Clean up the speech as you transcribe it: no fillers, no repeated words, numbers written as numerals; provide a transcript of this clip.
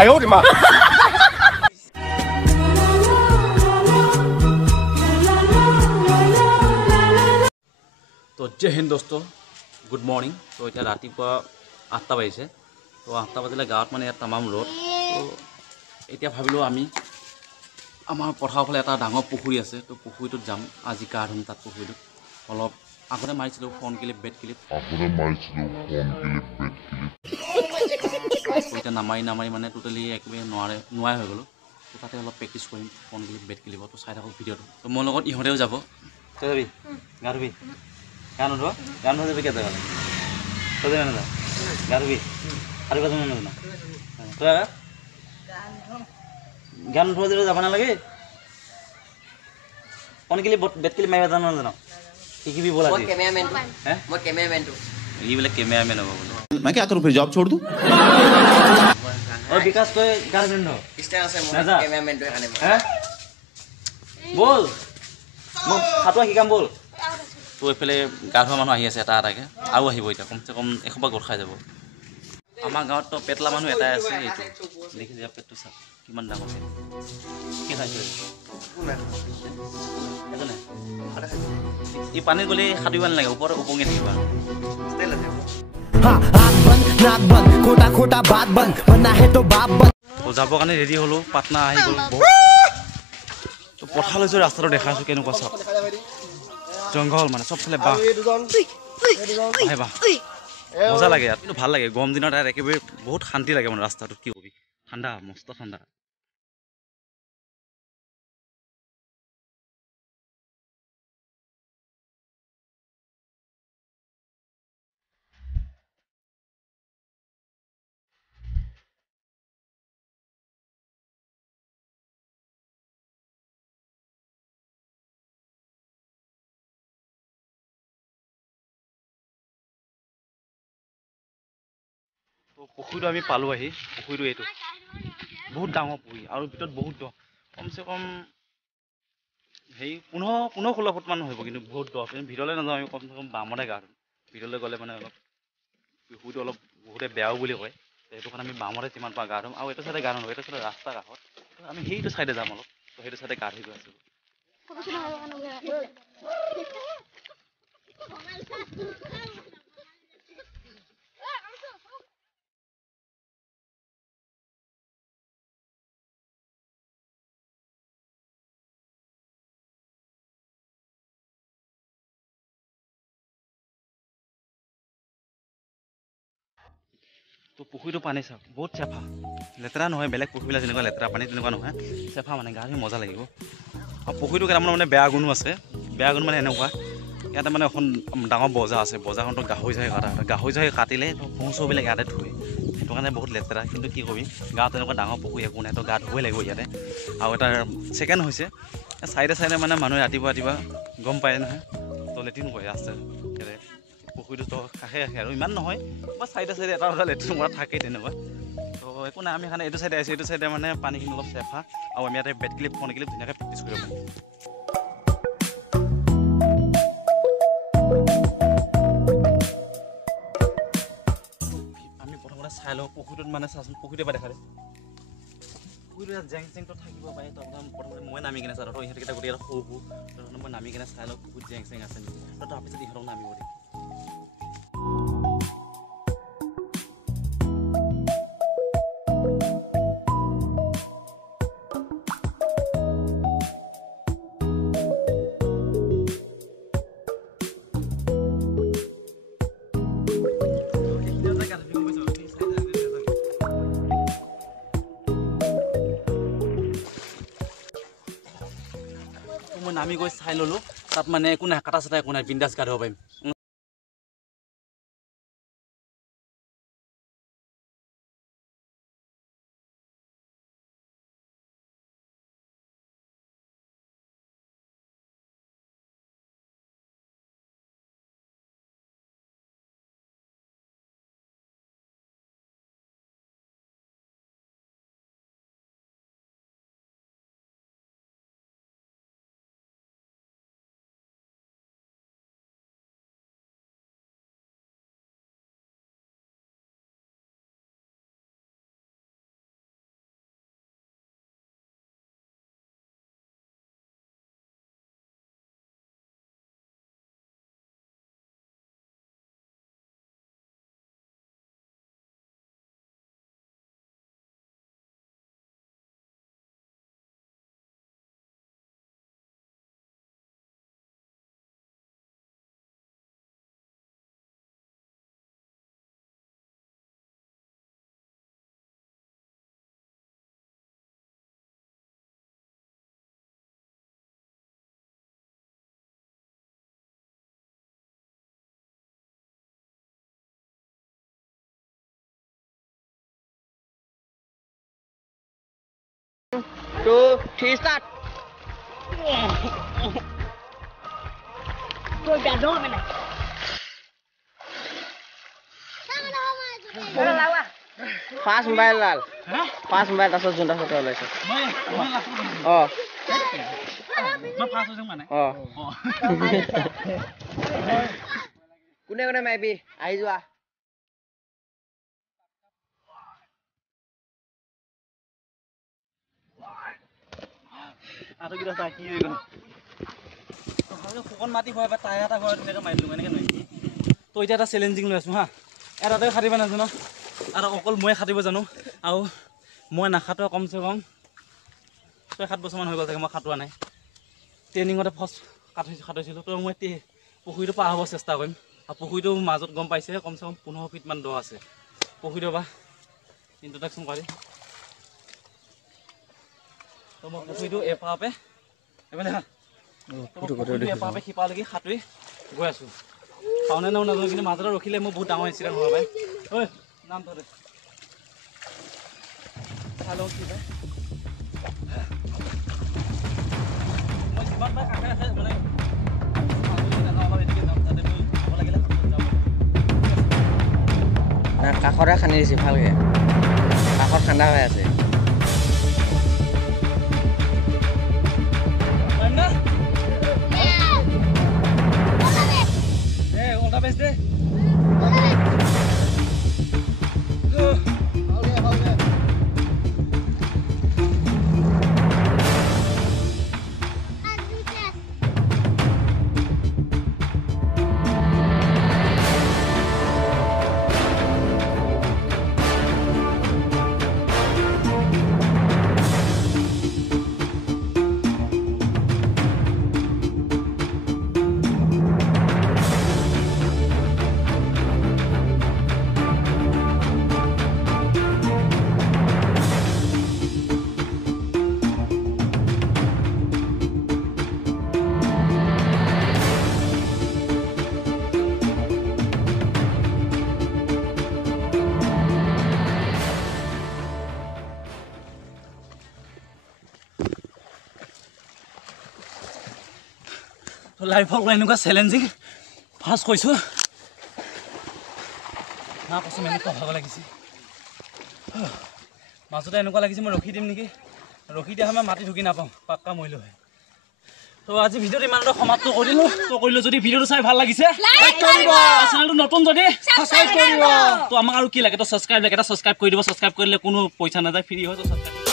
哎呦我的妈！ तो जय हिंद दोस्तों गुड मॉर्निंग तो इतना रातिपुवा 8টা বাজিছে तो 8টা বাজিলে গাঁৱত মানে ইয়াত তামাম ৰ'দ তো এতিয়া ভাবিলোঁ আমি আমাৰ পথাৰৰ ফালে এটা ডাঙৰ পুখুৰী আছে তো পুখুৰীটোত যাম আজি গা ধুম তাত পুখুৰীটোত অলপ আগতে মাৰিছিলোঁ ফোন ক্লিপ বেড ক্লিপ এতিয়া নামাৰি মানে টোটেলি একেবাৰে নোৱাৰে হৈ গ'লোঁ তো তাতে অলপ প্ৰেক্টিছ কৰিম ফোন ক্লিপ বেড ক্লিপত তো চাই থাকক ভিডিঅ'টো তো মোৰ লগত ইহঁতেও যাব তই যাবি গা ধুবি গান উঠোৱা গান উঠোৱা যাবি কেতিয়া গ'লে তই যাবি নাযাওঁ গা ধুবি সাঁতুৰিব যাব নাজানো তই গান উঠোৱা যদি যাব নালাগে ফোন ক্লিপ বেড ক্লিপ মাৰিব জানো নাজানো শিকিবি ব'লা মই কেমেৰামেনটো ये बोले कैमरामैन होगा बोले मैं क्या करूं फिर जॉब छोड़ दूं और विकास तो गार्लफ्रेंड हो स्टाइल আছে মই कैमरामैन তো এখানে বল মই হাতवा শিকাম বল তো এফালে গা ধোৱা মানুহ আহি আছে এটা এটাকে আৰু আহিব এতিয়া কমচে কম এসোপা গোট খাই যাব আমাৰ গাঁৱত তো পেটলা মানুহ এটাই আছে এইটো দেখি যা পেটটো চাওক কিমান ডাঙৰ কি খাইছে একো নাই এই পানীত গ'লে সাঁতুৰিব নালাগে ওপৰত উপঙি থাকিবা তো যাবৰ কাৰণে ৰেডি হ'লো পাটনা আহি গ'ল তো পথাৰলৈ যোৱা ৰাস্তাটো দেখাইছোঁ কেনেকুৱা চাওক জংঘল মানে চবফালে বাঁহ মজা লাগে ইয়াত কিন্তু ভাল লাগে গৰম দিনত ইয়াত একেবাৰে বহুত শান্তি লাগে মানে ৰাস্তাটোত কি কবি ঠাণ্ডা মস্ত ঠাণ্ডা তো পুখুৰীটো আমি পালোঁ আহি পুখুৰীটো এইটো বহুত ডাঙৰ পুখুৰী আৰু ভিতৰত বহুত দ কমচে কম হেৰি 15-16 ফুট মান হ'ব কিন্তু বহুত দ কিন্তু ভিতৰলৈ নাযাওঁ আমি কমচে কম বামতে গা ধুম ভিতৰলৈ গ'লে মানে অলপ পুখুৰীটো অলপ বহুতে বেয়াও বুলি কয় সেইটো কাৰণে আমি বামতে যিমান পাওঁ গা ধুম আৰু এইটো চাইডে গা ধুম এইটো চাইডে ৰাস্তা কাষত আমি সেইটো চাইডে যাম অলপ তো সেইটো চাইডে গা ধুই গৈ আছোঁ তো পুখুৰীটো পানী চাওক বহুত চেফা লেতেৰা নহয় বেলেগ পুখুৰীবিলাক যেনেকুৱা লেতেৰা পানী তেনেকুৱা নহয় চেফা মানে গা ধুই মজা লাগিব আৰু পুখুৰীটো কেইটামান মানে বেয়া গুণো আছে বেয়া গুণ মানে এনেকুৱা ইয়াতে মানে এখন ডাঙৰ বজাৰ আছে বজাৰখনতো গাহৰি চাহৰি কাটিলে তো ভোঁ চৌবিলাক ইয়াতে ধুৱে সেইটো কাৰণে বহুত লেতেৰা কিন্তু কি কবি গাঁৱত তেনেকুৱা ডাঙৰ পুখুৰী একো নাই তো গা ধুবই লাগিব ইয়াতে আৰু এটা ছেকেণ্ড হৈছে চাইডে মানে মানুহে ৰাতিপুৱা গম পায় নহয় তো লেট্ৰিন কৰে আছে ইয়াতে পুখুৰীটো কাষে আৰু ইমান নহয় বা চাইডে এটা লেট্ৰিন কৰা থাকেই তেনেকুৱা তো একো নাই আমি সেইকাৰণে এইটো চাইডে আছোঁ এইটো চাইডে মানে পানীখিনি অলপ চেফা আৰু আমি ইয়াতে বেড ক্লিপ ফোন ক্লিপ ধুনীয়াকৈ প্ৰেক্টিছ কৰিব পাৰিম আমি প্ৰথমতে চাই লওঁ পুখুৰীটোত মানে চাচোন পুখুৰীটোৰ পৰা দেখা দে পুখুৰীটো ইয়াত জেং চেংটো থাকিব পাৰে তো প্ৰথমতে মই নামি কিনে চাওঁ তো ইহঁতকেইটা গোটেই সৰু মই নামি কিনে চাই লওঁ পুখুৰীত জেং চেং আছে নেকি তো তাৰপিছত ইহঁতক নামিব দিম মই নামি গৈ চাই ল'লোঁ তাত মানে একো নাই কাটা চাটা একো নাই বিন্দাছ গা ধুব পাৰিম 2 3 start tôi đã đo mày này fast mobile lal fast mobile asal junta photo laise মই লাফু oh মই ফাছ হৈছো মানে oh কোনে কোনে মাইবি আহি যোৱা আৰু কিটা চাকি হৈ গ'ল ভাবিলো ফুকন মাটি হয় বা টায়াৰ এটা হয় তেনেকৈ মাৰি দিলোঁ এনেকৈ নোৱাৰি তো এতিয়া এটা চেলেঞ্জিং লৈ আছোঁ হা এটাতে সাঁতুৰিব নাজানো আৰু অকল মই সাঁতুৰিব জানো আৰু মই নাখাটোৱে কমচে কম 6-7 বছৰমান হৈ গ'ল চাগে মই সাঁতোৰা নাই ট্ৰেইনিঙতে ফাৰ্ষ্ট সাঁতুৰিছিলোঁ তো মই পুখুৰীটো পাৰ হ'ব চেষ্টা কৰিম আৰু পুখুৰীটো মাজত গম পাইছে কমচে কম 15 ফিটমান দ আছে পুখুৰীটো বা ইণ্ট্ৰডাকশ্যন কৰি তো মই পুখুৰীটো এপাপে এইফালে এপাপে সিপালৈকে সাঁতুৰি গৈ আছোঁ পাওনে নাও নাজানো কিন্তু মাজতে ৰখিলে মোৰ বহুত ডাঙৰ ইনচিডেণ্ট হ'ব পাৰে ঐ নাম তই হেল্ল' কি পায় মই যিমান পাই কাষে কাষে মানে না কাষৰে খান্দি দিছে ভালকে কাষত ঠাণ্ডা হৈ আছে লাইফত এনেকুৱা চেলেঞ্জিং ফাৰ্ষ্ট কৈছোঁ না কৈছোঁ এনেকুৱা ভাগ লাগিছে মাজতে এনেকুৱা লাগিছে মই ৰখি দিম নেকি ৰখি দিয়া সময় মাটি ঢুকি নাপাওঁ পাক্কা মৰিলোঁ হয় তো আজি ভিডিঅ'টো ইমানতে সমাপ্ত কৰিলোঁ তো কৰিলোঁ যদি ভিডিঅ'টো চাই ভাল লাগিছে লাইক কৰিব চেনেলটো নতুন যদি সাবস্ক্ৰাইব কৰিব তো আমাক আৰু কি লাগে তো ছাবস্ক্ৰাইব লাগে এটা ছাবস্ক্ৰাইব কৰি দিব ছাবস্ক্ৰাইব কৰিলে কোনো পইচা নাযায় ফ্ৰী হয় তো ছাবস্ক্ৰাইব